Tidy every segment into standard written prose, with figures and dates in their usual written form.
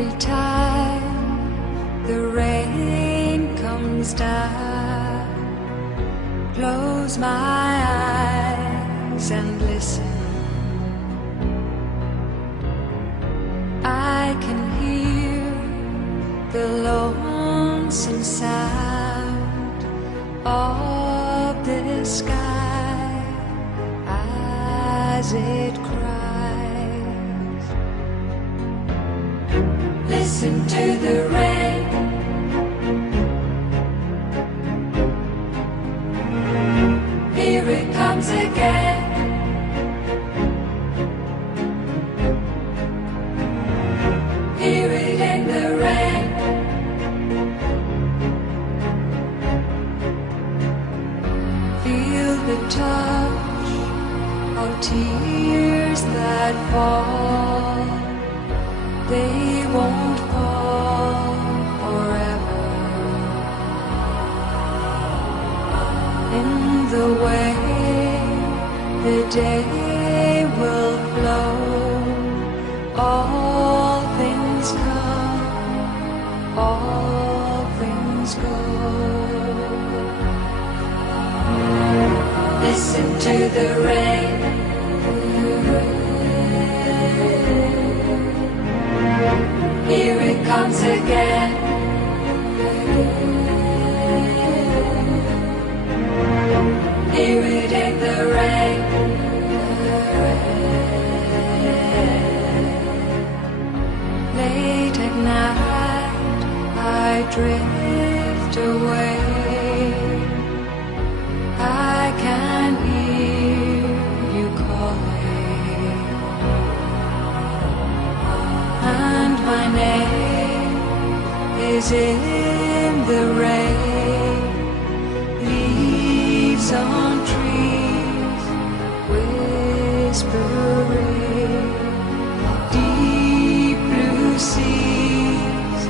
Every time the rain comes down, close my eyes and listen. I can hear the lonesome sound of the sky as it cries. Listen to the rain. Here it comes again. Hear it in the rain. Feel the touch of tears that fall. They won't fall forever. In the way the day will flow, all things come, all things go. Listen to the rain. Here it comes again. Hear it in the rain. Late at night I drift away. I can hear you calling, and my name is in the rain. Leaves on trees whispering, deep blue seas,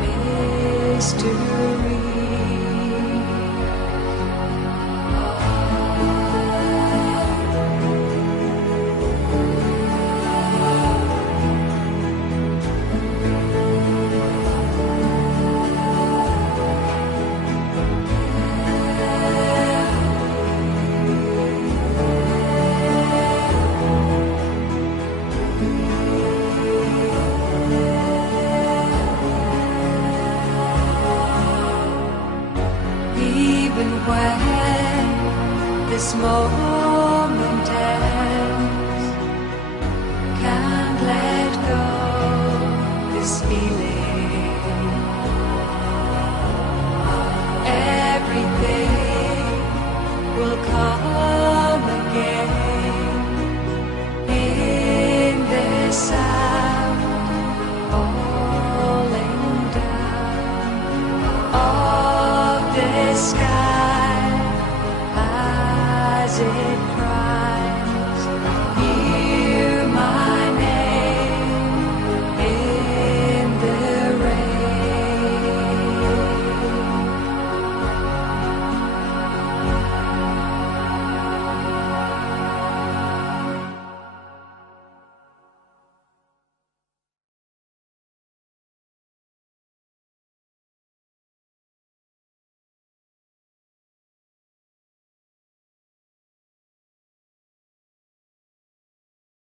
mystery. Even when this moment ends, can't let go this feeling. Everything will come again in this sound falling down of the sky as it